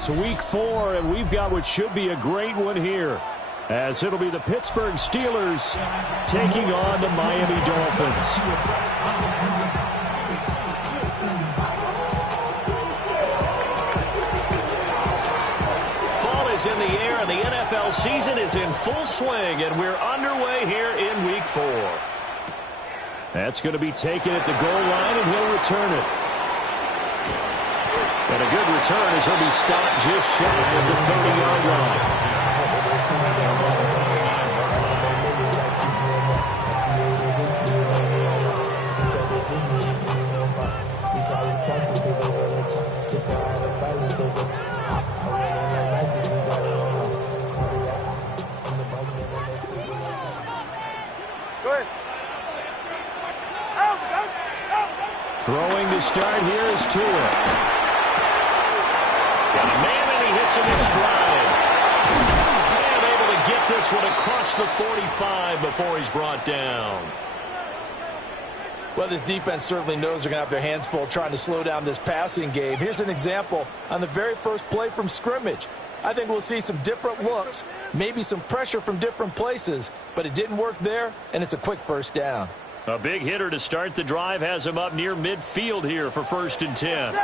It's week 4, and we've got what should be a great one here, as it'll be the Pittsburgh Steelers taking on the Miami Dolphins. Fall is in the air, and the NFL season is in full swing, and we're underway here in week 4. That's going to be taken at the goal line, and he'll return it. And a good return as he'll be stopped just shy of the 30-yard line. Throwing to start here is Tua. Got a man, and he hits him in stride. And able to get this one across the 45 before he's brought down. Well, this defense certainly knows they're going to have their hands full trying to slow down this passing game. Here's an example on the very first play from scrimmage. I think we'll see some different looks, maybe some pressure from different places, but it didn't work there, and it's a quick first down. A big hitter to start the drive has him up near midfield here for 1st and 10.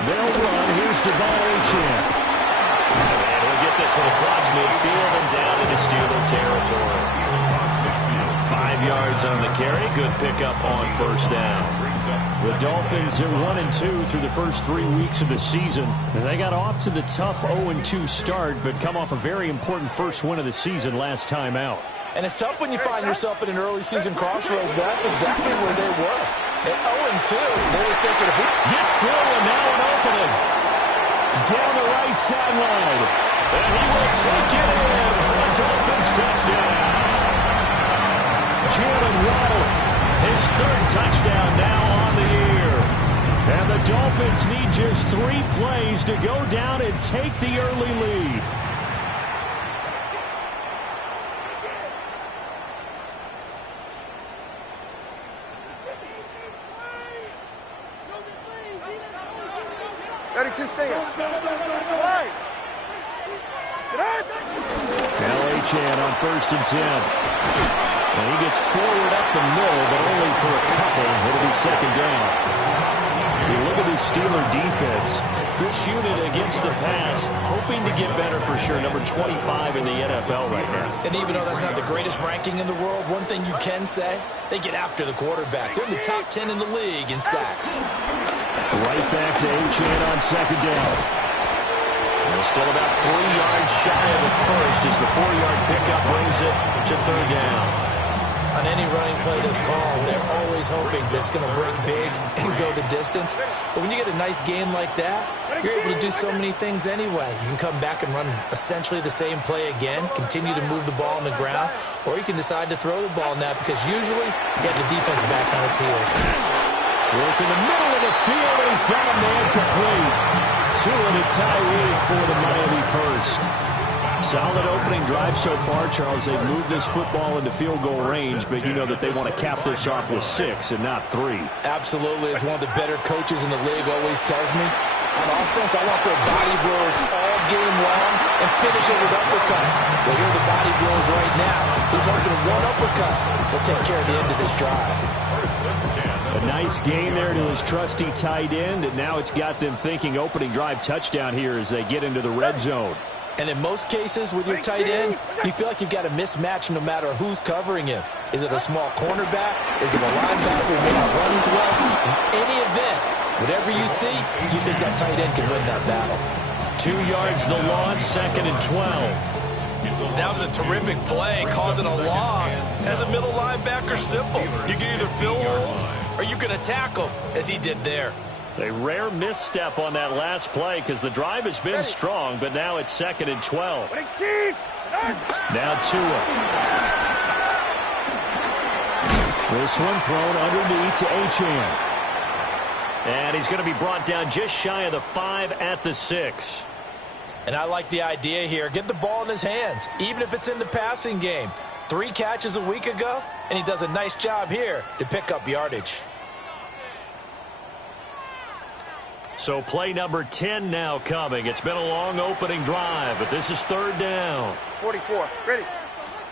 They'll run. Here's Devon Achane. And he'll get this one across midfield and down into Steeler territory. 5 yards on the carry. Good pickup on 1st down. The Dolphins are 1-2 through the first 3 weeks of the season. And they got off to the tough 0-2 start, but come off a very important first win of the season last time out. And it's tough when you find yourself in an early season crossroads, but that's exactly where they were. At 0-2, they were thinking of who gets through, and now an opening. Down the right sideline. And he will take it in for a Dolphins touchdown. Jalen Waddle, his 3rd touchdown now on the year. And the Dolphins need just 3 plays to go down and take the early lead. Ready to stand. Achane on 1st and 10. And he gets forward up the middle, but only for a couple. It'll be 2nd down. You look at this Steeler defense. This unit against the pass, hoping to get better for sure. Number 25 in the NFL right now. And even though that's not the greatest ranking in the world, one thing you can say, they get after the quarterback. They're in the top 10 in the league in sacks. Right back to Achane on 2nd down. And still about 3 yards shy of the first as the 4-yard pickup brings it to 3rd down. On any running play that's called, they're always hoping that it's going to break big and go the distance. But when you get a nice game like that, you're able to do so many things anyway. You can come back and run essentially the same play again, continue to move the ball on the ground, or you can decide to throw the ball now because usually you have the defense back on its heels. Work in the middle of the field, and he's got a man complete. 2 in a tie lead for the Miami first. Solid opening drive so far, Charles. They've moved this football into field goal range, but you know that they want to cap this off with 6 and not 3. Absolutely. As one of the better coaches in the league always tells me, on offense, I want their body blows all game long and finish it with uppercuts. Well, here are the body blows right now. He's hoping one uppercut will take care of the end of this drive. A nice gain there to his trusty tight end, and now it's got them thinking opening drive touchdown here as they get into the red zone. And in most cases with your tight end, you feel like you've got a mismatch no matter who's covering him. Is it a small cornerback? Is it a linebacker who may not run as well? In any event, whatever you see, you think that tight end can win that battle. 2 yards the loss, 2nd and 12. That was a terrific play, causing a loss. As a middle linebacker, simple. You can either fill holes or you can attack them, as he did there. A rare misstep on that last play because the drive has been strong, but now it's 2nd and 12. Now Tua. This one thrown underneath to Achane. And he's going to be brought down just shy of the 5 at the 6. And I like the idea here. Get the ball in his hands, even if it's in the passing game. 3 catches a week ago, and he does a nice job here to pick up yardage. So play number 10 now coming. It's been a long opening drive, but this is third down. 44. Ready.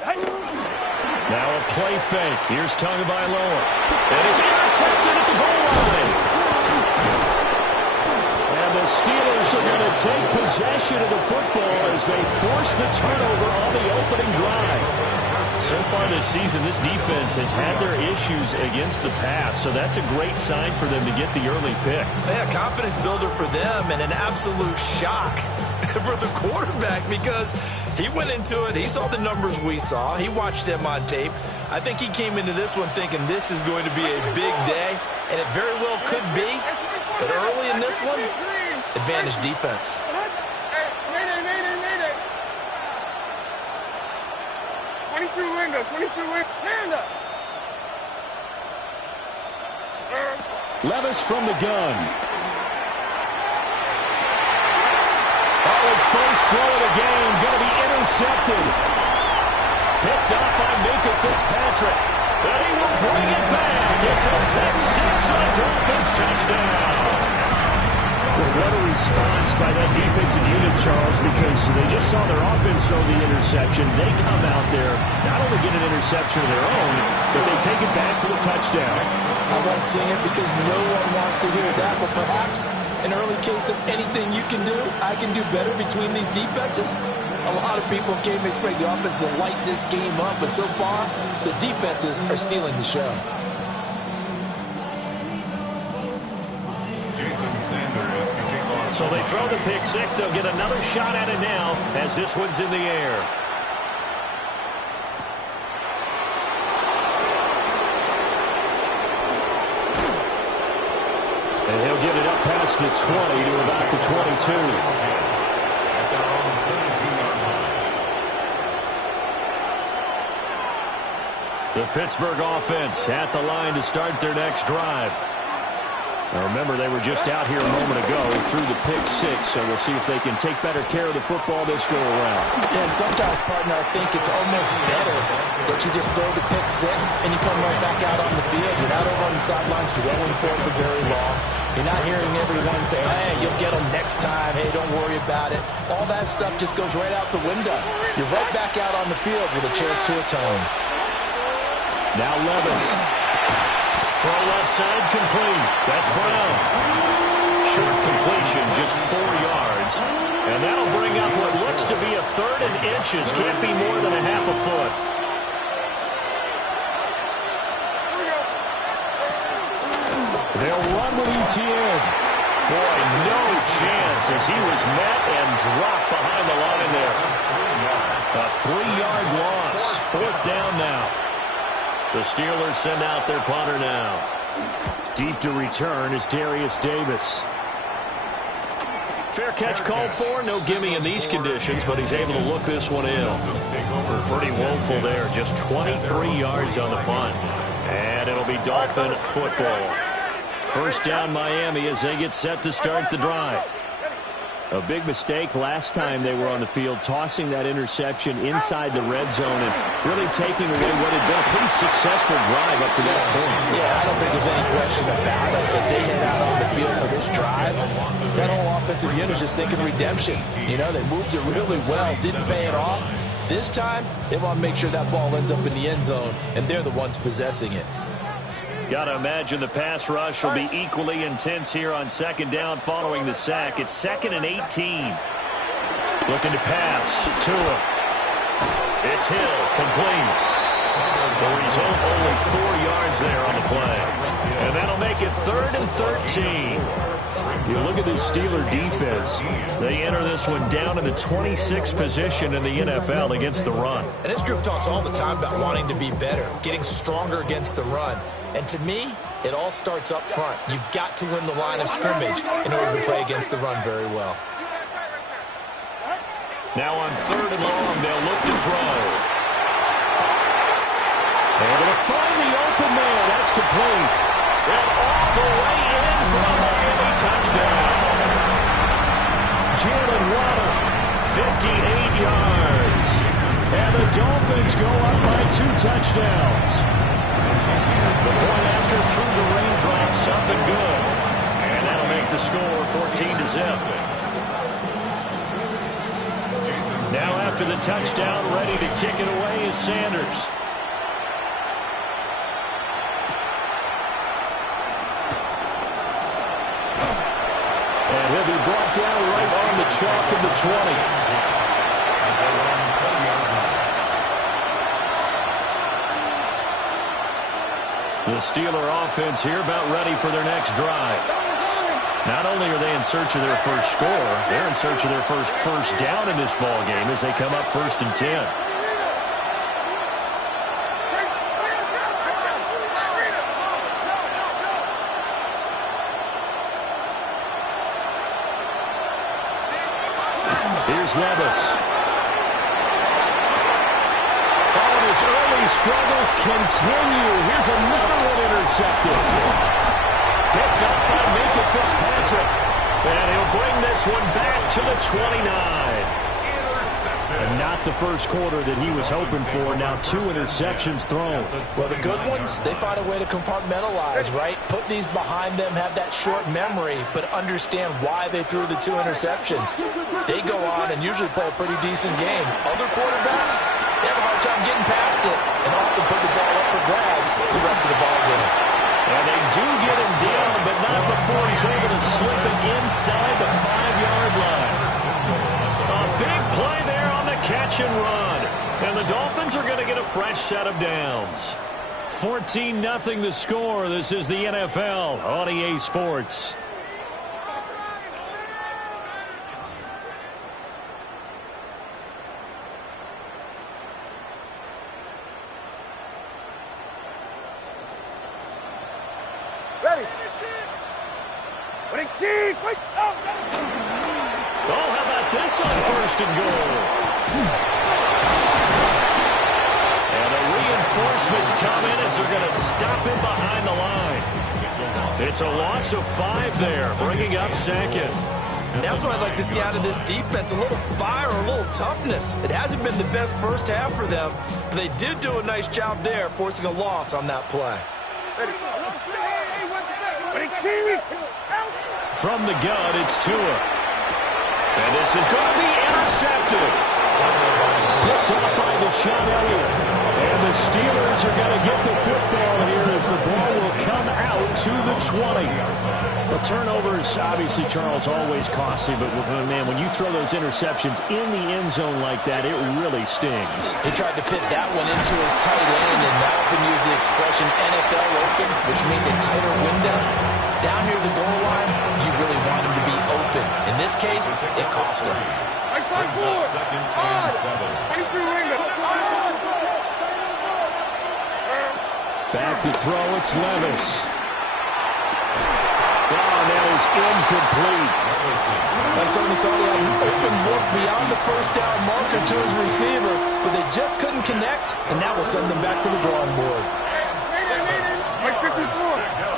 Now a play fake. Here's Tagovailoa. And it's intercepted at the goal line. And the Steelers are going to take possession of the football as they force the turnover on the opening drive. So far this season, this defense has had their issues against the pass, so that's a great sign for them to get the early pick. Yeah, confidence builder for them and an absolute shock for the quarterback because he went into it. He saw the numbers we saw. He watched them on tape. I think he came into this one thinking this is going to be a big day, and it very well could be. But early in this one, advantage defense. 22 window, 22 window, hand up. Levis from the gun. Oh, his first throw of the game going to be intercepted. Picked up by Minka Fitzpatrick. And he will bring it back. It's a pick six on Dolphins touchdown. Well, what a response by that defensive unit, Charles, because they just saw their offense throw the interception. They come out there, not only get an interception of their own, but they take it back for the touchdown. I won't sing it because no one wants to hear that, but perhaps an early case of anything you can do, I can do better between these defenses. A lot of people came to expect the offense to light this game up, but so far, the defenses are stealing the show. So they throw the pick six. They'll get another shot at it now as this one's in the air. And he'll get it up past the 20 to about the 22. The Pittsburgh offense at the line to start their next drive. Now remember, they were just out here a moment ago through the pick six, so we'll see if they can take better care of the football this go-around. Yeah, and sometimes, partner, I think it's almost better that you just throw the pick six and you come right back out on the field. You're not over on the sidelines dwelling for it for very long. You're not hearing everyone say, hey, you'll get them next time. Hey, don't worry about it. All that stuff just goes right out the window. You're right back out on the field with a chance to atone. Now Levis. Throw left side, complete. That's Brown. Short completion, just 4 yards. And that'll bring up what looks to be a third and inches. Can't be more than a half a foot. They'll run with Etienne. Boy, no chance as he was met and dropped behind the line there. A 3-yard loss. Fourth down now. The Steelers send out their punter now. Deep to return is Darius Davis. Fair catch called for. No gimme in these conditions, but he's able to look this one in. Pretty woeful there. Just 23 yards on the punt. And it'll be Dolphin football. First down Miami as they get set to start the drive. A big mistake last time they were on the field, tossing that interception inside the red zone and really taking away what had been a pretty successful drive up to that point. Yeah, I don't think there's any question about it. As they head out on the field for this drive, that whole offensive unit is just thinking redemption. You know, they moved it really well, didn't pay it off. This time, they want to make sure that ball ends up in the end zone, and they're the ones possessing it. Got to imagine the pass rush will be equally intense here on second down following the sack. It's 2nd and 18. Looking to pass to him. It's Hill, complete. The result, only 4 yards there on the play. And that'll make it 3rd and 13. You look at this Steeler defense. They enter this one down in the 26th position in the NFL against the run. And this group talks all the time about wanting to be better, getting stronger against the run. And to me, it all starts up front. You've got to win the line of scrimmage in order to play against the run very well. Now on 3rd and long, they'll look to throw. Able to find the open man. That's complete. And all the way in for a Miami touchdown. Jalen Waddle, 58 yards. And the Dolphins go up by 2 touchdowns. The point after through the raindrops, something good. And that'll make the the score, 14-0. Now after the touchdown, ready to kick it away is Sanders. And he'll be brought down right on the chalk of the 20. The Steeler offense here about ready for their next drive. Not only are they in search of their first score, they're in search of their first down in this ball game as they come up 1st and 10. Here's Levis. His early struggles continue. Here's another one intercepted. Picked up by Minka Fitzpatrick. And he'll bring this one back to the 29. And not the first quarter that he was hoping for. Now 2 interceptions thrown. Well, the good ones, they find a way to compartmentalize, right? Put these behind them, have that short memory, but understand why they threw the 2 interceptions. They go on and usually play a pretty decent game. Other quarterbacks, they have a hard time getting past it and often put the ball up for grabs the rest of the ball game. And they do get him down, but not before he's able to slip it inside the 5-yard line. A big play there on the catch and run. And the Dolphins are going to get a fresh set of downs. 14-0 the score. This is the NFL on EA Sports. Ready. Winning team. Oh, how about this on 1st and goal? And the reinforcements come in as they're going to stop him behind the line. It's a loss of 5 there, bringing up 2nd. And that's what I'd like to see out of this defense, a little fire, a little toughness. It hasn't been the best first half for them, but they did do a nice job there, forcing a loss on that play. From the gun, it's Tua. And this is going to be intercepted. Picked up by Deshaun Elliott. And the Steelers are going to get the football here as the ball will come out to the 20. The turnovers, obviously, Charles, always costly. But, man, when you throw those interceptions in the end zone like that, it really stings. He tried to fit that one into his tight end, and now can use the expression NFL open, which means a tighter window. Down near the goal line, you really want him to be open. In this case, it cost him. Second and 7. 22 window. Back to throw, it's Levis. Oh, that is incomplete. I certainly thought he had an open look beyond the first down marker to his receiver, but they just couldn't connect, and that will send them back to the drawing board. Like 54.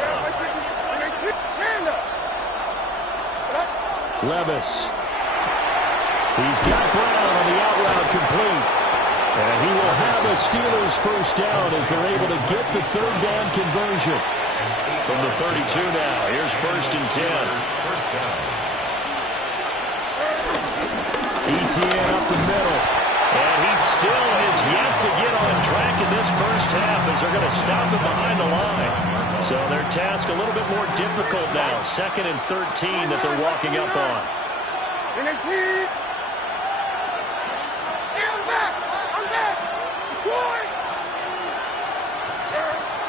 Levis. He's got Brown on the out route complete. And he will have a Steelers first down as they're able to get the 3rd down conversion. From the 32 now, here's 1st and 10. ETN up the middle. And he still has yet to get on track in this first half as they're going to stop him behind the line. So their task a little bit more difficult now. 2nd and 13 that they're walking up on.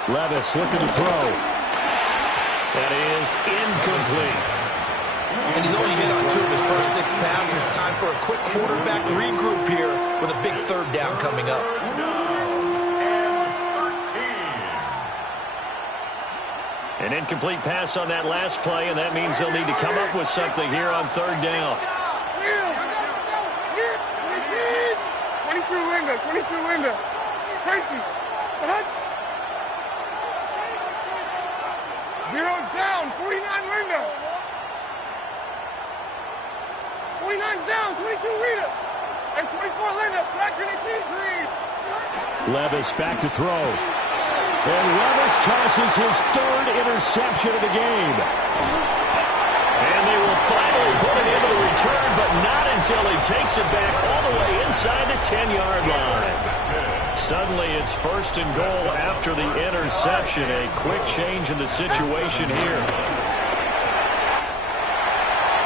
Levis looking to throw. That is incomplete. And he's only hit on 2 of his first 6 passes. Time for a quick quarterback regroup here with a big 3rd down coming up. An incomplete pass on that last play, and that means they'll need to come up with something here on 3rd down. 22 window. Tracy. Zero's down, 49 window. 49's down, 22 Rita. And 24 Linda, back to the T3. Levis back to throw. And Levis tosses his 3rd interception of the game. takes it back all the way inside the 10-yard line. Suddenly, it's 1st and goal after the interception. A quick change in the situation here.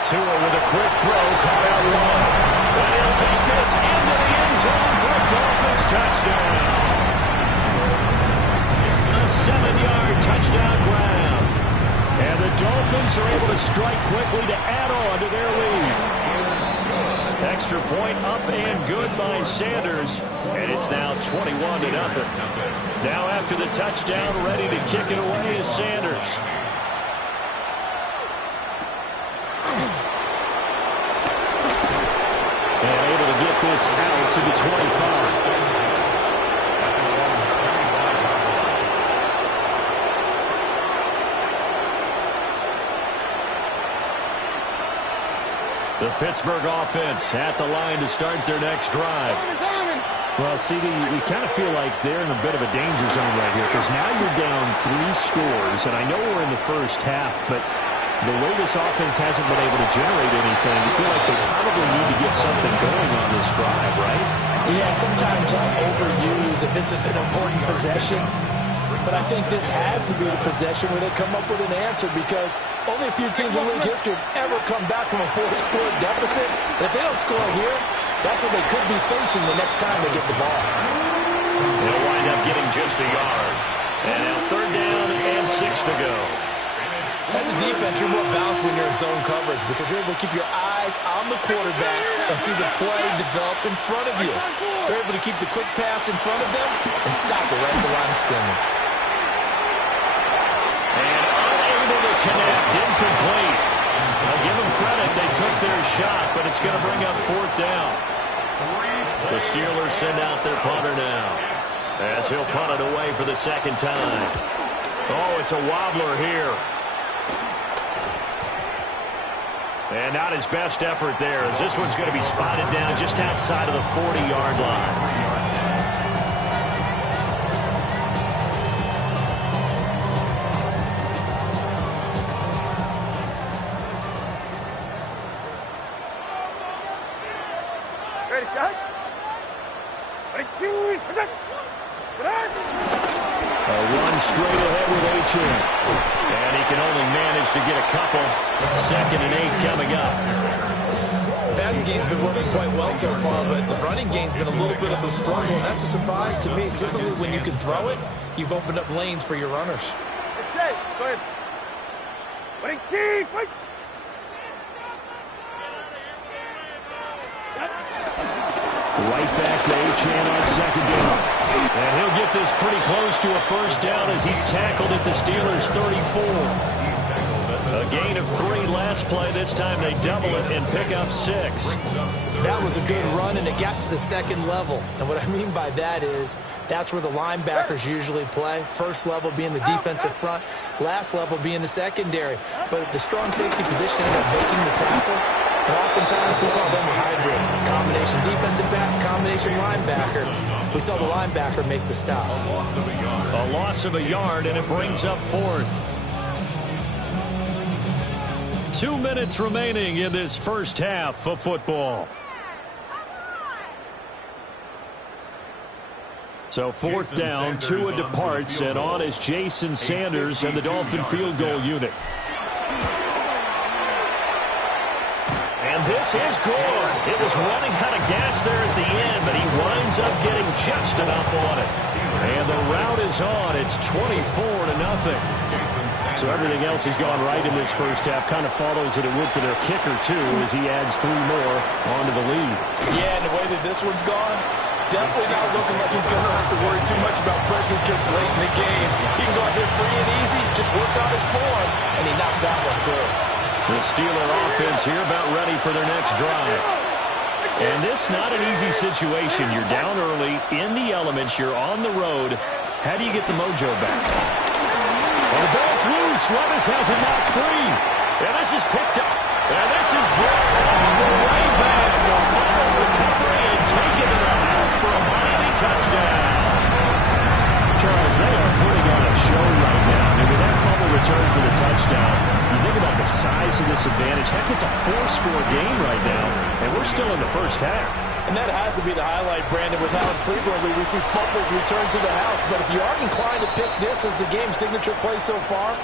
Tua with a quick throw, caught out one. And he'll take this into the end zone for a Dolphins touchdown. A 7-yard touchdown grab. And the Dolphins are able to strike quickly to add on to their lead. Extra point up and good by Sanders. And it's now 21-0. Now after the touchdown, ready to kick it away is Sanders. And able to get this out to the 25. The Pittsburgh offense at the line to start their next drive. Well, CD, we kind of feel like they're in a bit of a danger zone right here because now you're down 3 scores, and I know we're in the first half, but the way this offense hasn't been able to generate anything, you feel like they probably need to get something going on this drive, right? Yeah, sometimes I overuse if this is an important possession. But I think this has to be the possession where they come up with an answer because only a few teams in league history have ever come back from a 4-score deficit. And if they don't score here, that's what they could be facing the next time they get the ball. They'll wind up getting just a yard. And now 3rd down and 6 to go. As a defense, you're more balanced when you're in zone coverage because you're able to keep your eyes on the quarterback and see the play develop in front of you. They're able to keep the quick pass in front of them and stop it right at the line of scrimmage. Connect, incomplete. I'll give them credit. They took their shot, but it's going to bring up 4th down. The Steelers send out their punter now as he'll punt it away for the 2nd time. Oh, it's a wobbler here. And not his best effort there as this one's going to be spotted down just outside of the 40-yard line. Straight ahead with H. And he can only manage to get a couple. 2nd and 8 coming up. The passing game's been working quite well so far, but the running game's been a little bit of a struggle, and that's a surprise to me. Typically, when you can throw it, you've opened up lanes for your runners. Go ahead. Right back to H.N. on 2nd down. And he'll get this pretty close to a 1st down as he's tackled at the Steelers' 34. A gain of 3 last play. This time they double it and pick up 6. That was a good run, and it got to the 2nd level. And what I mean by that is that's where the linebackers usually play. First level being the defensive front, last level being the secondary. But the strong safety position ended up making the tackle. And oftentimes we call them a hybrid. Combination defensive back, combination linebacker. We saw the linebacker make the stop. A loss of a yard, and it brings up 4th. 2 minutes remaining in this first half of football. So 4th down, Tua departs, and on is Jason Sanders and the Dolphin field goal unit. And this is good. It was running out of gas there at the end, but he winds up getting just enough on it. And the route is on. It's 24-0. So everything else has gone right in this first half. Kind of follows it would for their kicker, too, as he adds 3 more onto the lead. Yeah, and the way that this one's gone, definitely not looking like he's going to have to worry too much about pressure kicks late in the game. He can go out there free and easy, just work on his form, and he knocked that one through. The Steeler offense here about ready for their next drive. And this not an easy situation. You're down early, in the elements, you're on the road. How do you get the mojo back? And the ball's loose. Levis has it knocked free. And this is picked up. And this is brought all the way back. The final recovery and taken to the house for a Miami touchdown. Charles, they are putting on a show right now. I mean, with that fumble return for the touchdown, you think think about the size of this advantage. Heck, it's a 4-score game right now, and we're still in the first half. And that has to be the highlight, Brandon, with how infrequently we see fumbles return to the house. But if you are inclined to pick this as the game's signature play so far,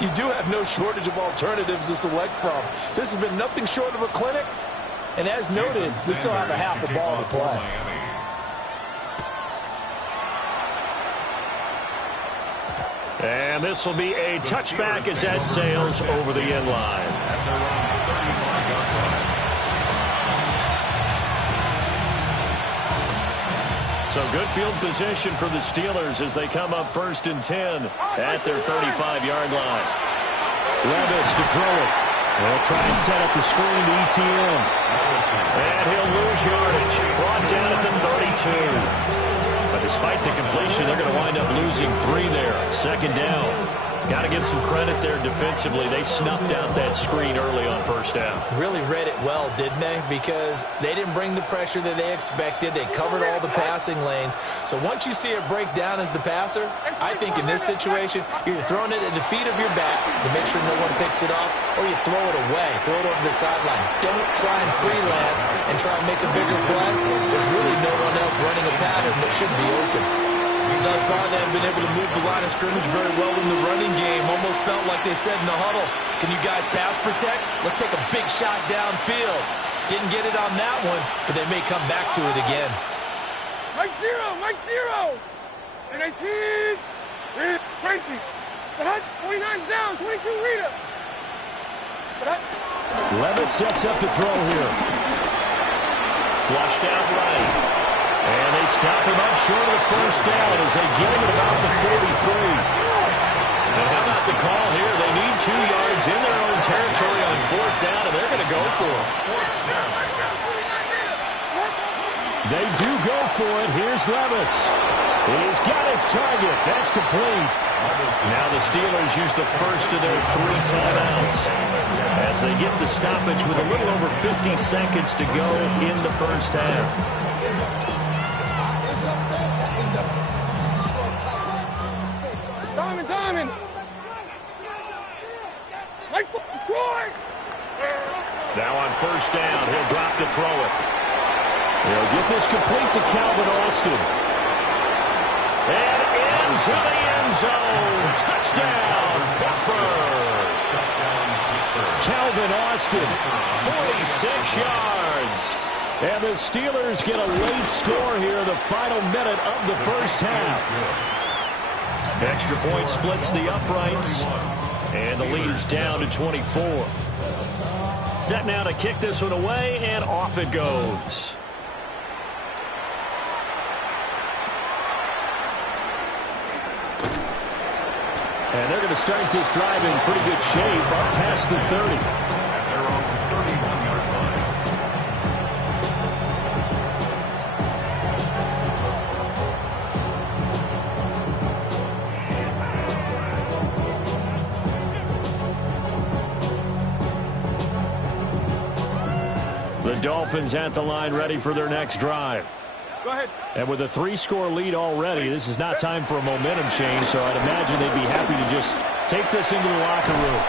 you do have no shortage of alternatives to select from. This has been nothing short of a clinic. And as noted, we still have a half a ball to play. And this will be a touchback as that sails over the end line. So good field position for the Steelers as they come up 1st and 10 at their 35-yard line. Levis to throw it. They'll try and set up the screen to ETN. And he'll lose yardage. Brought down at the 32. But despite the completion, they're going to wind up losing 3 there. 2nd down. Got to give some credit there defensively. They snuffed out that screen early on 1st down. Really read it well, didn't they? Because they didn't bring the pressure that they expected. They covered all the passing lanes. So once you see it break down as the passer, I think in this situation, you're throwing it at the feet of your back to make sure no one picks it off, or you throw it away, throw it over the sideline. Don't try and freelance and try and make a bigger play. There's really no one else running a pattern that should be open. Thus far, they have been able to move the line of scrimmage very well in the running game. Almost felt like they said in the huddle, can you guys pass protect? Let's take a big shot downfield. Didn't get it on that one, but they may come back to it again. Mike zero. And 18. Tracy. 49's down. 22 Rita. Levis sets up to throw here. Flushed out right. And they stop him up short of the 1st down as they get him at about the 43. And how about the call here? They need 2 yards in their own territory on 4th down, and they're going to go for it. They do go for it. Here's Levis. He's got his target. That's complete. Now the Steelers use the first of their 3 timeouts as they get the stoppage with a little over 50 seconds to go in the 1st half. Diamond. Mike Troy. Now on 1st down, he'll drop to throw it. He'll get this complete to Calvin Austin. And into the end zone. Touchdown, Pittsburgh. Calvin Austin. 46 yards. And the Steelers get a late score here in the final minute of the 1st half. Extra point splits the uprights, and the lead is down to 24. Set now to kick this one away, and off it goes. And they're going to start this drive in pretty good shape up past the 30. At their own 31-yard line. The Dolphins at the line ready for their next drive. Go ahead. And with a 3-score lead already, this is not time for a momentum change, so I'd imagine they'd be happy to just take this into the locker room.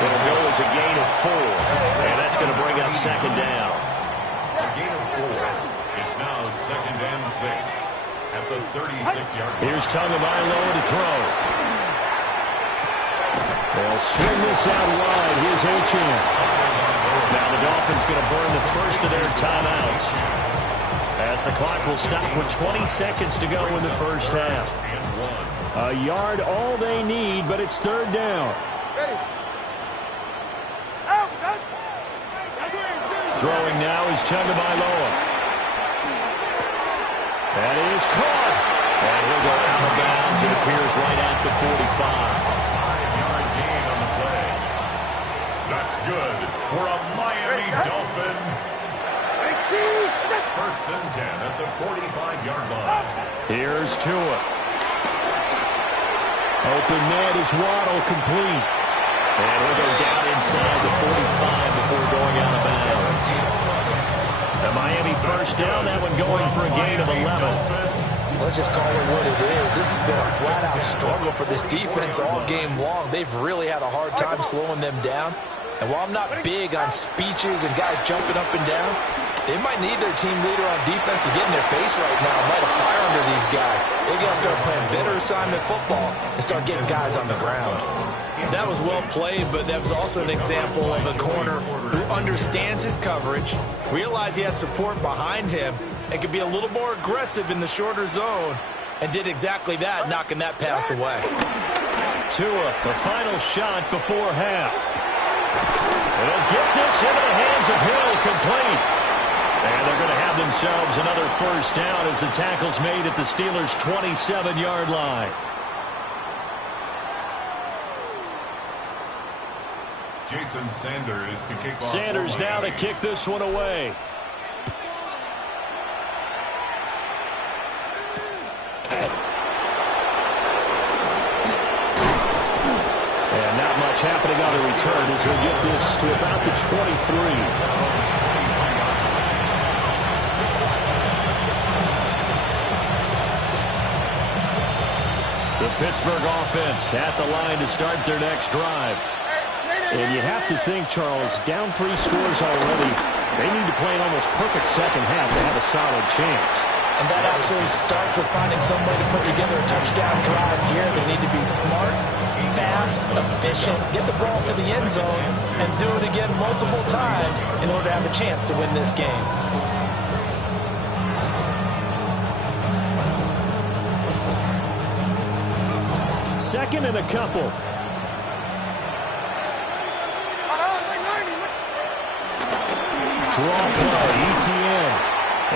It'll go as a gain of 4, and that's going to bring up 2nd down. A gain of 4. It's now 2nd and 6 at the 36-yard line. Here's Tagovailoa to throw. They'll swing this out wide. Here's Achane. Now the Dolphins going to burn the first of their timeouts as the clock will stop with 20 seconds to go in the 1st half. A yard all they need, but it's 3rd down. Ready. Out. Throwing now is Tagovailoa. That is caught. And he'll go out of bounds. It appears right at the 45. 5-yard gain on the play. That's good for a Miami Dolphin. 1st and 10 at the 45-yard line. Here's Tua. Open man is Waddle, complete. And he'll go down inside the 45 before going out of bounds. The Miami 1st down, that one going for a gain of 11. Let's just call it what it is. This has been a flat-out struggle for this defense all game long. They've really had a hard time slowing them down. And while I'm not big on speeches and guys jumping up and down, they might need their team leader on defense to get in their face right now and light a fire under these guys. They got to start playing better assignment football and start getting guys on the ground. That was well played, but that was also an example of a corner who understands his coverage, realized he had support behind him, and could be a little more aggressive in the shorter zone, and did exactly that, knocking that pass away. Tua, the final shot before half. They'll get this into the hands of Hill, complete. And they're going to have themselves another first down as the tackle's made at the Steelers' 27-yard line. Jason Sanders to kick off. Sanders now to kick this one away. And not much happening on the return as he'll get this to about the 23. The Pittsburgh offense at the line to start their next drive. And you have to think, Charles, down 3 scores already, they need to play an almost perfect second half to have a solid chance. And that absolutely starts with finding some way to put together a touchdown drive here. They need to be smart, fast, efficient, get the ball to the end zone, and do it again multiple times in order to have a chance to win this game. Second and a couple. Draw play, ETN.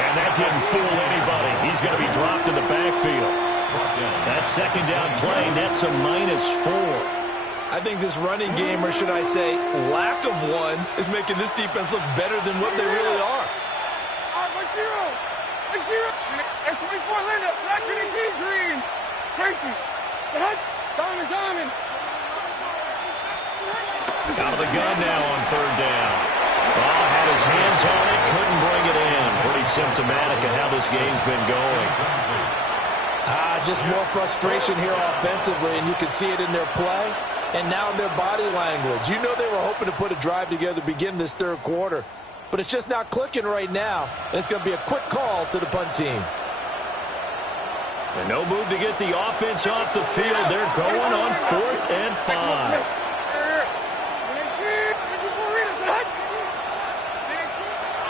And that didn't fool anybody. He's going to be dropped in the backfield. That second down play, that's a -4. I think this running game, or should I say lack of one, is making this defense look better than what they really are. And 24 Linda, Blackman and Keith Green. Tracy, Diamond. Out of the gun now on third down. Oh, had his hands on it, couldn't bring it in. Pretty symptomatic of how this game's been going. Just more frustration here offensively, and you can see it in their play and now in their body language. You know they were hoping to put a drive together to begin this third quarter, but it's just not clicking right now. And it's going to be a quick call to the punt team. And no move to get the offense off the field. They're going on 4th and 5.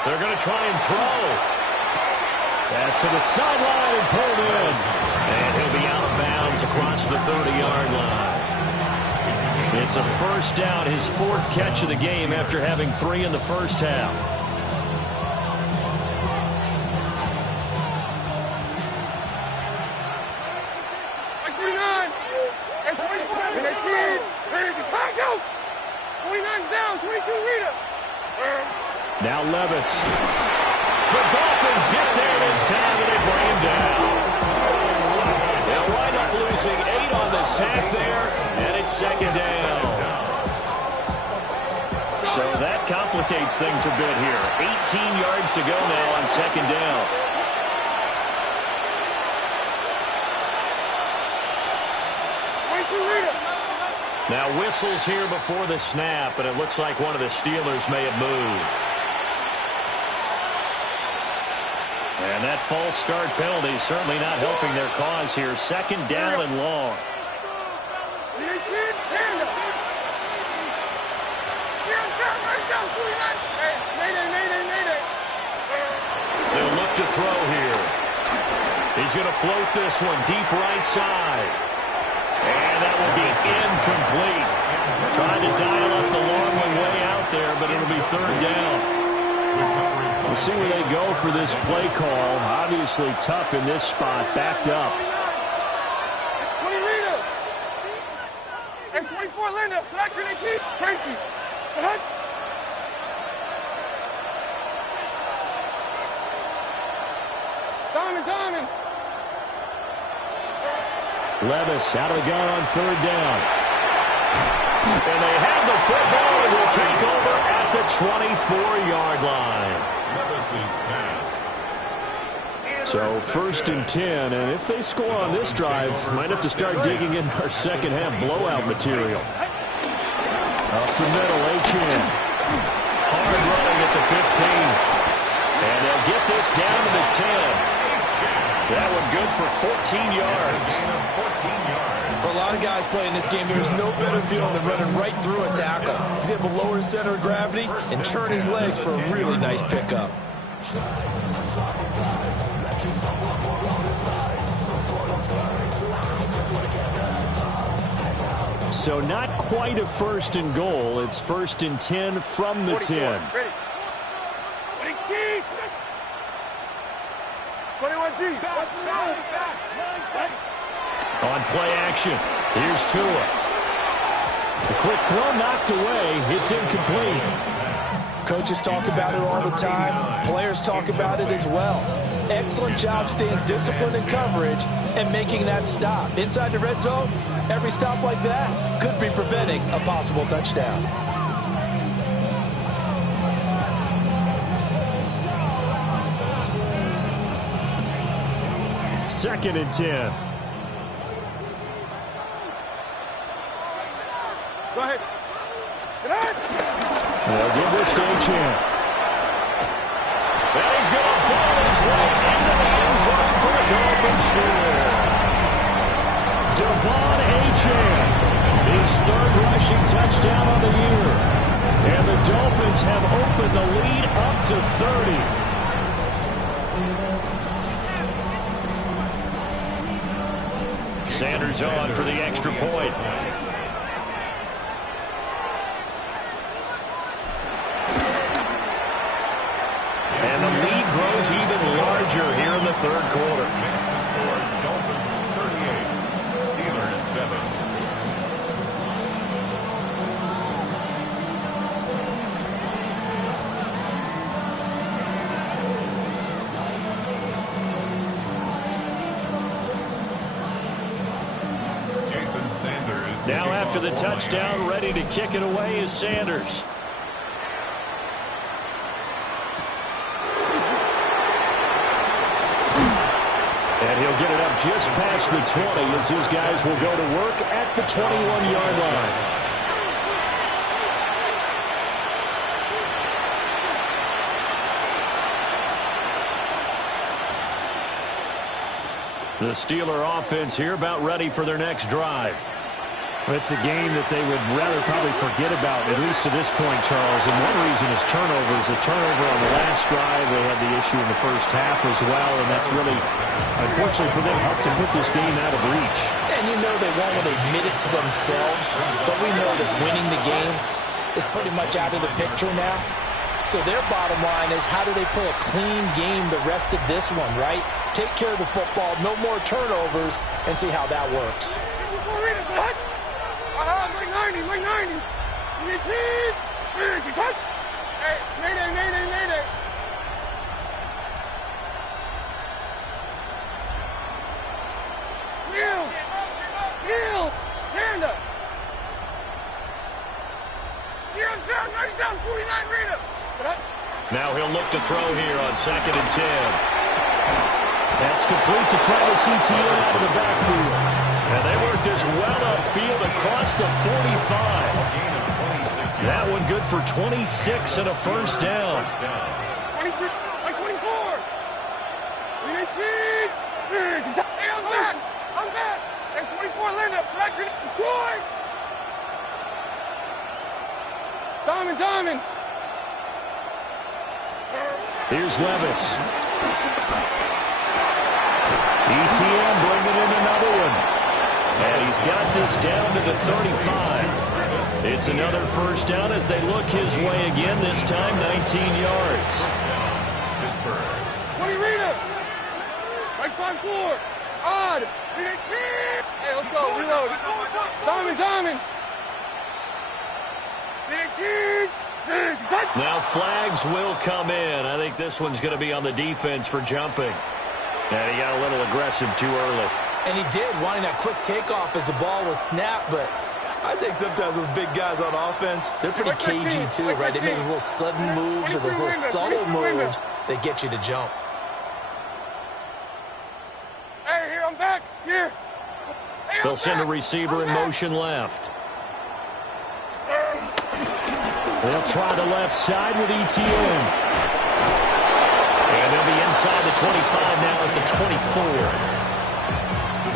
They're going to try and throw. Pass to the sideline and pulled in. And he'll be out of bounds across the 30-yard line. It's a first down, his 4th catch of the game after having 3 in the first half. Now Levis. The Dolphins get there this time, and they bring him down. They'll wind up losing 8 on the sack there, and it's second down. So that complicates things a bit here. 18 yards to go now on second down. Now whistles here before the snap, and it looks like one of the Steelers may have moved. And that false start penalty is certainly not helping their cause here. Second down and long. They'll look to throw here. He's going to float this one deep right side. And that will be incomplete. Trying to dial up the long way out there, but it'll be third down. We'll see where they go for this play call. Obviously tough in this spot, backed up. 20 Rita. And 24 Linda. Blackman and Keith. Tracy. Diamond. Levis out of the gun on third down. And they have the football and will take over at the 24-yard line. Levis's pass. So 1st and 10, and if they score on this drive, might have to start digging in our second half blowout material. Up the middle, Achan. Hard running at the 15. And they'll get this down to the 10. That one good for 14 yards. For a lot of guys playing this game, there's no better feeling than running right through a tackle. He's able to lower his center of gravity and turn his legs for a really nice pickup. So not quite a 1st and goal. It's 1st and 10 from the 10. Ready. 21G. On play action, here's Tua. The quick throw knocked away. It's incomplete. Coaches talk about it all the time. Players talk about it as well. Excellent job staying disciplined in coverage and making that stop. Inside the red zone, every stop like that could be preventing a possible touchdown. 2nd and 10. Go ahead. Get out. They'll give this to Achan. And he's going to ball his way into the end zone for a Dolphins score. Devon Achan, his 3rd rushing touchdown on the year. And the Dolphins have opened the lead up to 30. Sanders on for the extra point. And the lead grows even larger here in the 3rd quarter. Dolphins 38, Steelers 7. Now after the touchdown, ready to kick it away is Sanders. And he'll get it up just past the 20 as his guys will go to work at the 21-yard line. The Steeler offense here about ready for their next drive. It's a game that they would rather probably forget about, at least to this point, Charles. And one reason is turnovers. A turnover on the last drive. They had the issue in the first half as well, and that's really, unfortunately for them, helped to put this game out of reach. And you know they won't want to admit it to themselves, but we know that winning the game is pretty much out of the picture now. So their bottom line is, how do they play a clean game the rest of this one, right? Take care of the football, no more turnovers, and see how that works. Like 90. Hey, mayday. Kneel. Stand up. Kneel down, 90 down, 49, read up. Now he'll look to throw here on 2nd and 10. That's complete to Travis Etienne out of the backfield. And they work this well upfield across the 45. That one good for 26 and a first down. 23, like 24. Hey, I'm back. And 24 Linda, Frederick, Detroit. Diamond. Here's Levis. Etienne bringing in another one. And he's got this down to the 35. It's another first down as they look his way again, this time 19 yards. 20 Rita. Right 5-4. Odd. Hey, let's go. Reload. Diamond. Now flags will come in. I think this one's going to be on the defense for jumping. And he got a little aggressive too early. And he did, wanting that quick takeoff as the ball was snapped, but I think sometimes those big guys on offense, they're pretty cagey too, right? They make those little sudden moves or those little subtle moves that get you to jump. They'll send a receiver in motion left. They'll try the left side with ETN. And they'll be inside the 25 now at the 24.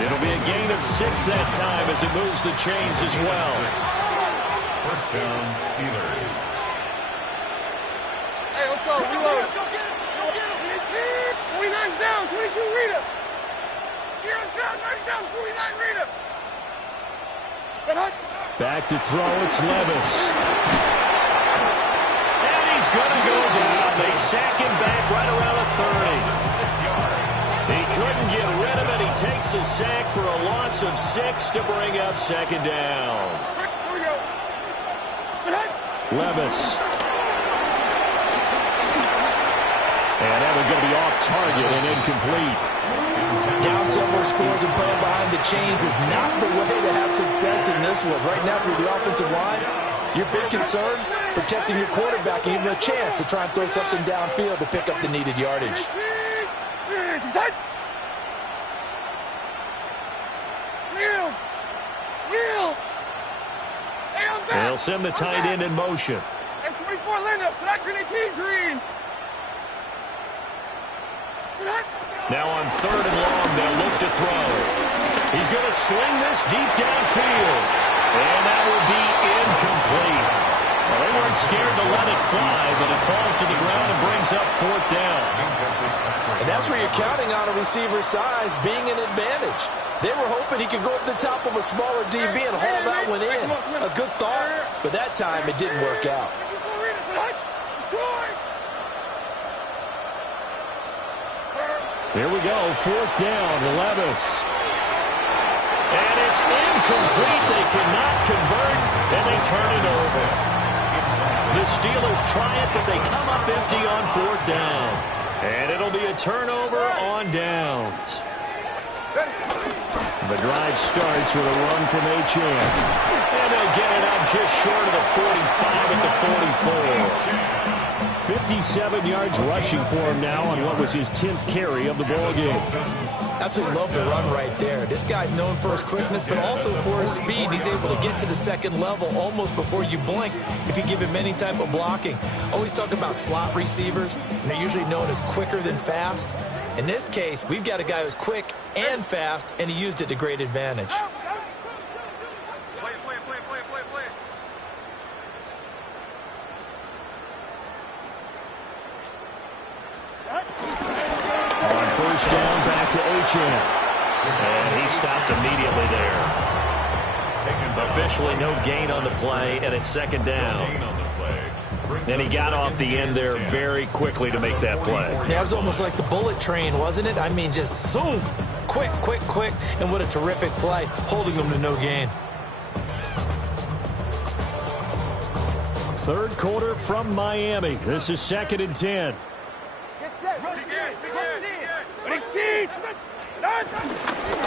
It'll be a gain of 6 that time as it moves the chains as well. First down, Steelers. Hey, let's go. Reload. 49's down. 22 Rita. Hero's down. 9's down. 49 Rita. Back to throw. It's Levis. And he's going to go down. They sack him back right around the 30. He couldn't get rid of it. He takes a sack for a loss of 6 to bring up second down. Levis. And that one's going to be off target and incomplete. Down several scores and playing behind the chains is not the way to have success in this one. Right now, for the offensive line, your big concern, protecting your quarterback and even a chance to try and throw something downfield to pick up the needed yardage. They'll send the tight end in motion. And 24 Linda, so that's going to keep Green. Now on 3rd and long, they'll look to throw. He's going to sling this deep downfield. And that will be incomplete. Well, they weren't scared to let it fly, but it falls to the ground and brings up 4th down. And that's where you're counting on a receiver's size being an advantage. They were hoping he could go up the top of a smaller DB and haul that one in. A good thought, but that time it didn't work out. Here we go, 4th down, Levis. And it's incomplete. They cannot convert, and they turn it over. The Steelers try it, but they come up empty on 4th down. And it'll be a turnover on downs. The drive starts with a run from Achane. And they'll get it up just short of the 45 at the 44. 57 yards rushing for him now on what was his 10th carry of the ball game. Absolutely love the run right there. This guy's known for his quickness, but also for his speed. He's able to get to the second level almost before you blink if you give him any type of blocking. Always talk about slot receivers, and they're usually known as quicker than fast. In this case, we've got a guy who's quick and fast, and he used it to great advantage. On 1st down, back to Achane. And he stopped immediately there. Officially no gain on the play, and it's 2nd down. And he got off the end there very quickly to make that play. Yeah, it was almost like the bullet train, wasn't it? I mean, just zoom. Quick, quick, quick. And what a terrific play, holding them to no gain. 3rd quarter from Miami. This is 2nd and 10.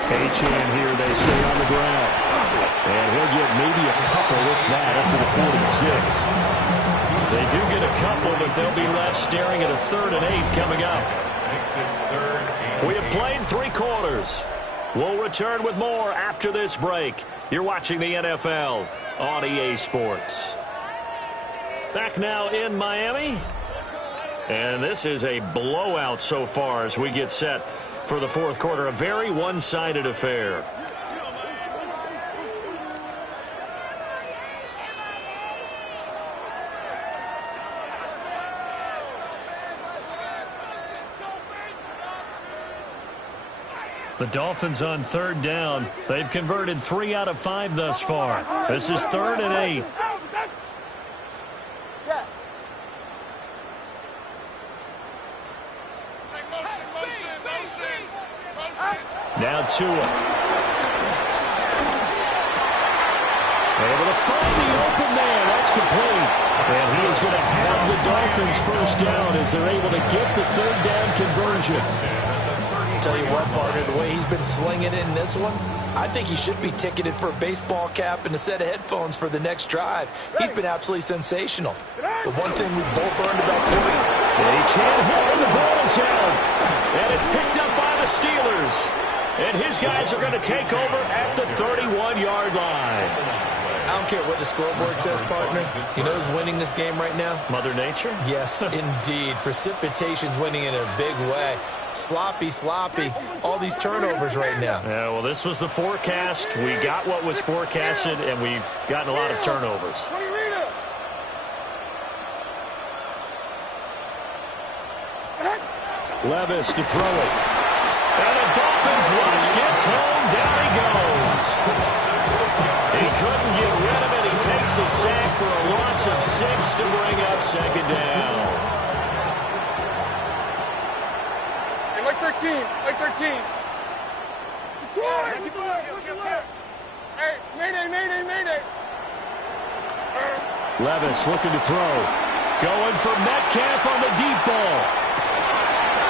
Achane here, they stay on the ground. And he'll get maybe a couple with that up to the 46. They do get a couple, but they'll be left staring at a 3rd and 8 coming up. We have played 3 quarters. We'll return with more after this break. You're watching the NFL on EA Sports. Back now in Miami. And this is a blowout so far as we get set for the 4th quarter. A very one-sided affair. The Dolphins on 3rd down. They've converted 3 out of 5 thus far. This is 3rd and 8. Now Tua. Able to find the open man. That's complete. And he is going to have the Dolphins 1st down as they're able to get the 3rd down conversion. Tell you what, partner, the way he's been slinging it in this one, I think he should be ticketed for a baseball cap and a set of headphones for the next drive. He's been absolutely sensational. The one thing we've both learned about Achane hit and the ball is out. And it's picked up by the Steelers. And his guys are going to take over at the 31-yard line. I don't care what the scoreboard says, partner. You know who's winning this game right now? Mother Nature? Yes, indeed. Precipitation's winning in a big way. Sloppy. All these turnovers right now. Yeah, well, this was the forecast. We got what was forecasted, and we've gotten a lot of turnovers. Levis to throw it. And a Dolphins rush gets home. Down he goes. He couldn't get rid of it. He takes a sack for a loss of 6 to bring up second down. Hey, like 13. Hey, mayday. Levis looking to throw. Going for Metcalf on the deep ball.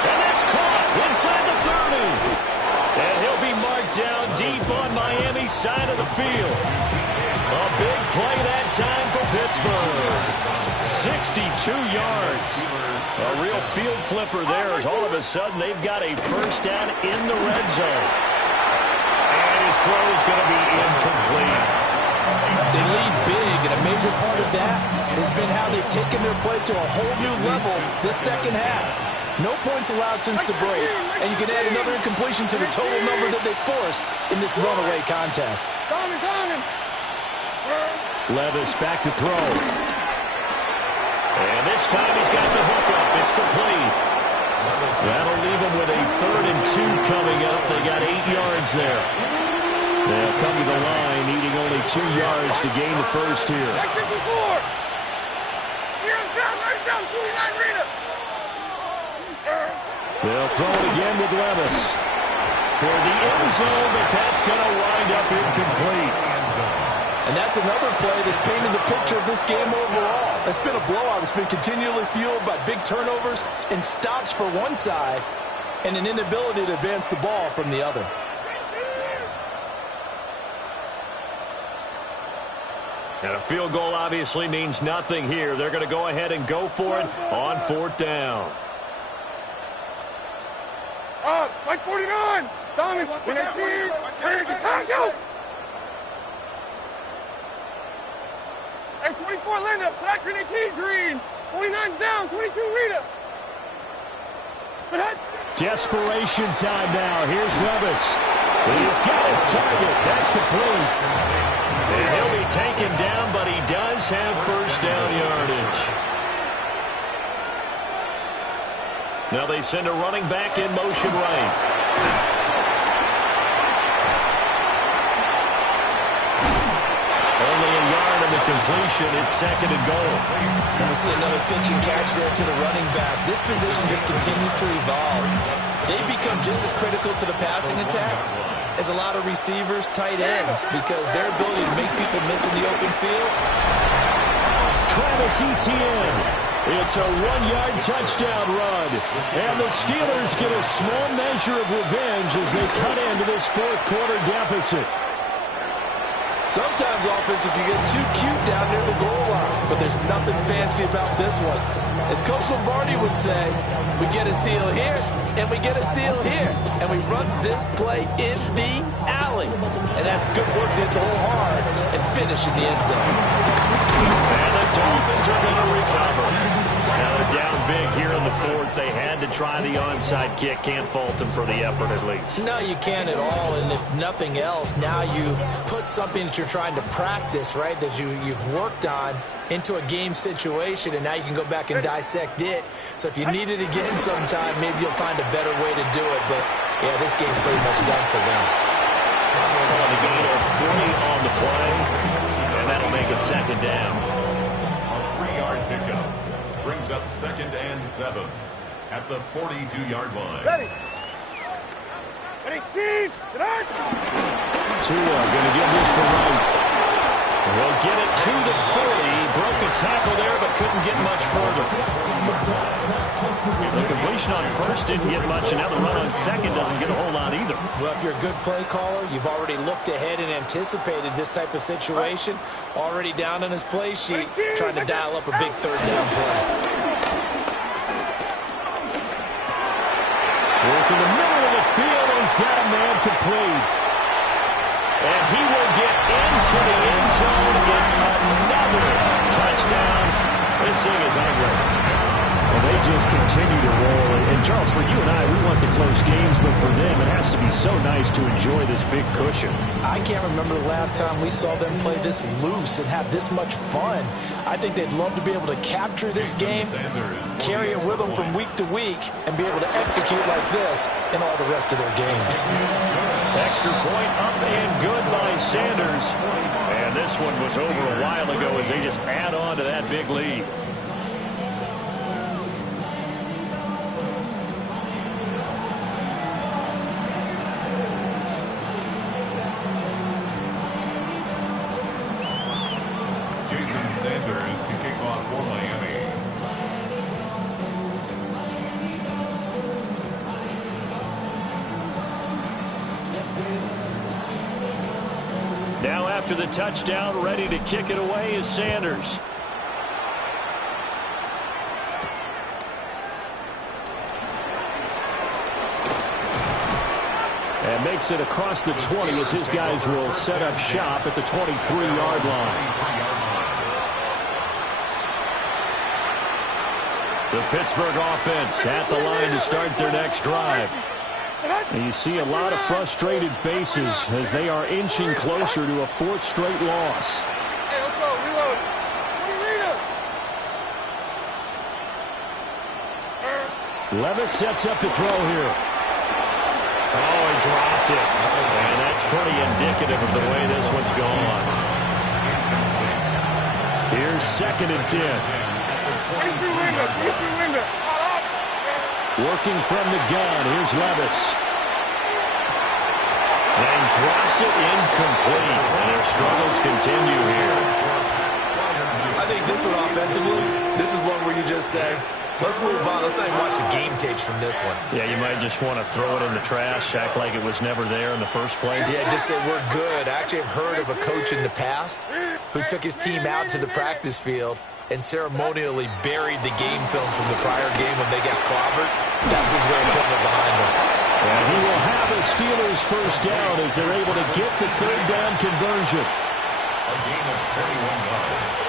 And that's caught inside the 30. And he'll be marked down deep on Miami's side of the field. A big play that time for Pittsburgh. 62 yards. A real field flipper there as all of a sudden they've got a first down in the red zone. And his throw is going to be incomplete. They lead big, and a major part of that has been how they've taken their play to a whole new level this second half. No points allowed since the break, and you can add another incompletion to the total number that they forced in this runaway contest. Levis back to throw. And this time he's got the hook up. It's complete. That'll leave him with a 3rd and 2 coming up. They got 8 yards there. They'll come to the line, needing only 2 yards to gain the first here. They'll throw it again with Levis. Toward the end zone, but that's going to wind up incomplete. And that's another play that's painted the picture of this game overall. It's been a blowout. It's been continually fueled by big turnovers and stops for one side and an inability to advance the ball from the other. And a field goal obviously means nothing here. They're going to go ahead and go for it on 4th down. Like 49. Tommy, when I see go. Hey, 24 Linda, sack for 18 Green. 49's down, 22 Rita. Desperation time now. Here's Levis. He's got his target. That's complete. And he'll be taken down, but he does have first down yardage. Now they send a running back in motion right. Only a yard of the completion. It's 2nd and goal. And we see another pitch and catch there to the running back. This position just continues to evolve. They become just as critical to the passing attack as a lot of receivers, tight ends, because their ability to make people miss in the open field. Travis Etienne. It's a 1-yard touchdown run. And the Steelers get a small measure of revenge as they cut into this 4th quarter deficit. Sometimes offense, if you get too cute down near the goal line, but there's nothing fancy about this one. As Coach Lombardi would say, we get a seal here, and we get a seal here, and we run this play in the alley. And that's good work to hit the hole hard and finish in the end zone. And the Dolphins are going to recover. Now they're down big here in the 4th. They had to try the onside kick. Can't fault them for the effort at least. No, you can't at all. And if nothing else, now you've put something that you're trying to practice, right, that you've worked on into a game situation, and now you can go back and dissect it. So if you need it again sometime, maybe you'll find a better way to do it. But, yeah, this game's pretty much done for them. On the gain of 3 on the play, and that'll make it 2nd down. A 3-yard pickup brings up 2nd and 7 at the 42-yard line. Ready, team. Tua going to give this to Wright. He'll get it to the 30. Broke a tackle there, but couldn't get much further. The completion on 1st didn't get much, and now the run on 2nd doesn't get a whole lot either. Well, if you're a good play caller, you've already looked ahead and anticipated this type of situation. Already down on his play sheet, trying to dial up a big 3rd down play. Work in the middle of the field, and he's got a man complete. And he will get into the end zone. It's another touchdown. This thing is ugly. Well, they just continue to roll. And, Charles, for you and I, we want the close games, but for them, it has to be so nice to enjoy this big cushion. I can't remember the last time we saw them play this loose and have this much fun. I think they'd love to be able to capture this game, carry it with them from week to week, and be able to execute like this in all the rest of their games. Extra point up and good by Sanders. And this one was over a while ago as they just add on to that big lead. Sanders to kick off for Miami. Now after the touchdown, ready to kick it away is Sanders. And makes it across the 20 as his guys will set up shop at the 23-yard line. The Pittsburgh offense at the line to start their next drive. And you see a lot of frustrated faces as they are inching closer to a fourth straight loss. Hey, let's go. Reload. Levis sets up to throw here. Oh, he dropped it. And that's pretty indicative of the way this one's gone. Here's 2nd and 10. 22 window. Working from the gun. Here's Levis. And drops it incomplete. And their struggles continue here. I think this one offensively, this is one where you just say, let's move on. Let's not even watch the game tapes from this one. Yeah, you might just want to throw it in the trash, act like it was never there in the first place. Yeah, just say we're good. I actually have heard of a coach in the past who took his team out to the practice field and ceremonially buried the game films from the prior game when they got clobbered. That's his way of putting it behind them. And he will have a Steelers first down as they're able to get the 3rd down conversion. A gain of 21 yards.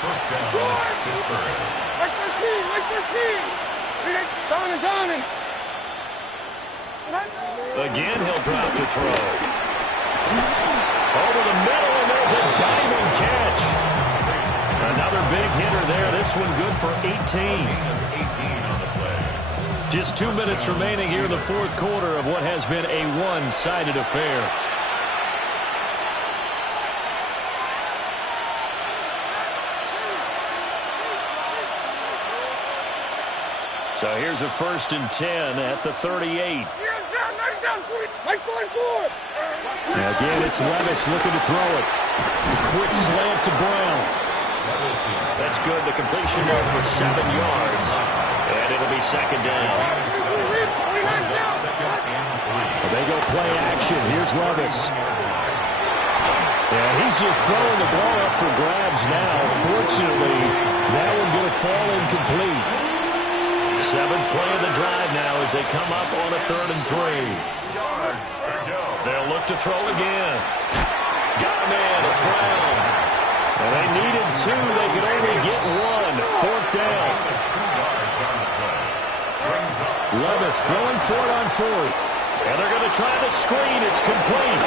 First down, Pittsburgh. Like 13. Down. Again, he'll drop to throw. Over the middle, and there's a diving catch. Another big hitter there. This one good for 18. Just 2 minutes remaining here in the fourth quarter of what has been a one-sided affair. So here's a 1st and 10 at the 38. Again, it's Levis looking to throw it. Quick slant to Brown. That's good. The completion there for 7 yards. And it'll be 2nd down. They go play action. Here's Levis. Yeah, he's just throwing the ball up for grabs now. Fortunately, that one going to fall incomplete. 7th play of the drive now as they come up on a 3rd and 3. They'll look to throw again. Got a man. It's Brown. And they needed 2. They could only get 1. 4th down. Levis throwing for it on 4th. And they're going to try the screen. It's complete.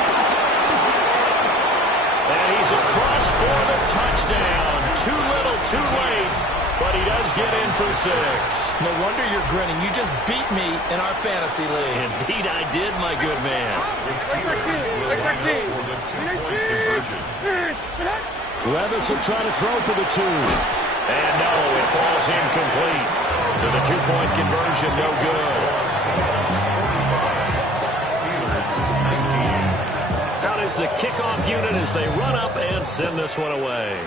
And he's across for the touchdown. Too little, too late. But he does get in for 6. No wonder you're grinning. You just beat me in our fantasy league. Indeed, I did, my good man. Levis will try to throw for the 2. And no, it falls incomplete. So the 2-point conversion, no good. Out is the kickoff unit as they run up and send this one away.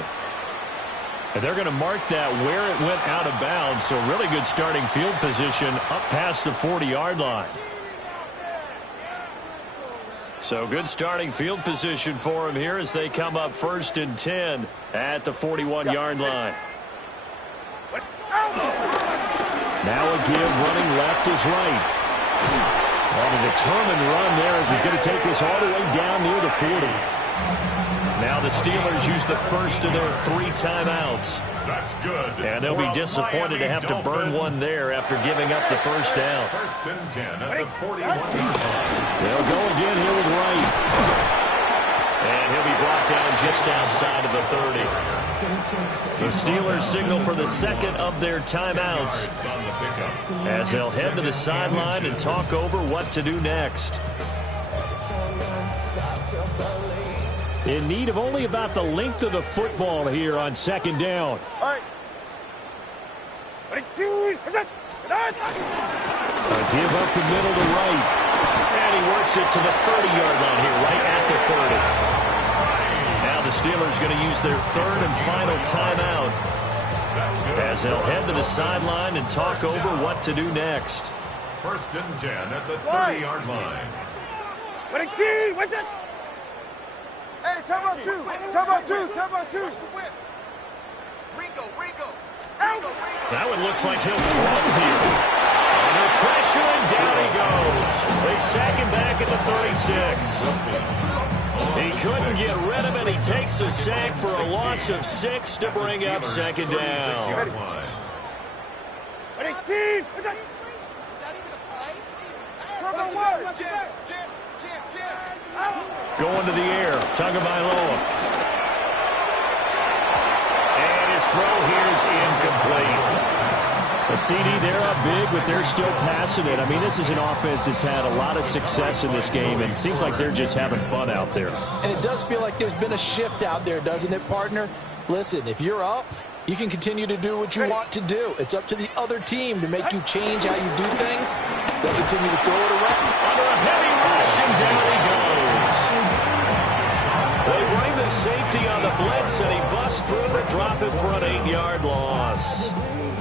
And they're going to mark that where it went out of bounds. So really good starting field position up past the 40-yard line. So good starting field position for them here as they come up 1st and 10 at the 41-yard line. Now a give running left is right. On a determined run there as he's going to take this all the way down near the 40. Now the Steelers use the first of their 3 timeouts. That's good. And they'll be disappointed to have to burn one there after giving up the first down. First and 10 at the 41-yard line. They'll go again here with Wright. And he'll be brought down just outside of the 30. The Steelers signal for the second of their timeouts as they'll head to the sideline and talk over what to do next. In need of only about the length of the football here on second down. All right. A give up the middle to Wright. And he works it to the 30-yard line here, right at the 30. Now the Steelers going to use their third and final timeout as they'll head to the sideline and talk over what to do next. First and 10 at the 30-yard line. What's that? Hey, time out two. Ringo. That one looks like he'll throw here. Under pressure, and down he goes. They sack him back at the 36. He couldn't get rid of it. He takes a sack for a loss of 6 to bring up second down. Going to the air, Tagovailoa. And his throw here is incomplete. A CD, they're up big, but they're still passing it. I mean, this is an offense that's had a lot of success in this game, and it seems like they're just having fun out there. And it does feel like there's been a shift out there, doesn't it, partner? Listen, if you're up, you can continue to do what you want to do. It's up to the other team to make you change how you do things. They'll continue to throw it away. Under a heavy rush, and down he goes. They bring the safety on the blitz, and he busts through to drop him for an 8-yard loss.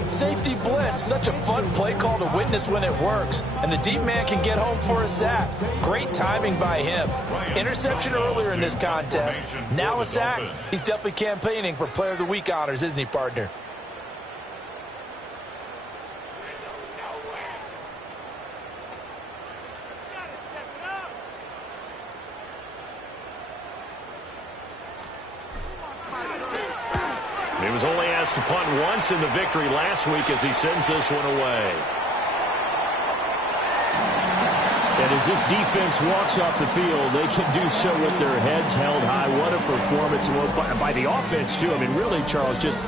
Safety blitz, such a fun play call to witness when it works. And the deep man can get home for a sack. Great timing by him. Interception earlier in this contest. Now a sack. He's definitely campaigning for Player of the Week honors, isn't he, partner? He was only asked to punt once in the victory last week as he sends this one away. And as this defense walks off the field, they can do so with their heads held high. What a performance by the offense, too. I mean, really, Charles, just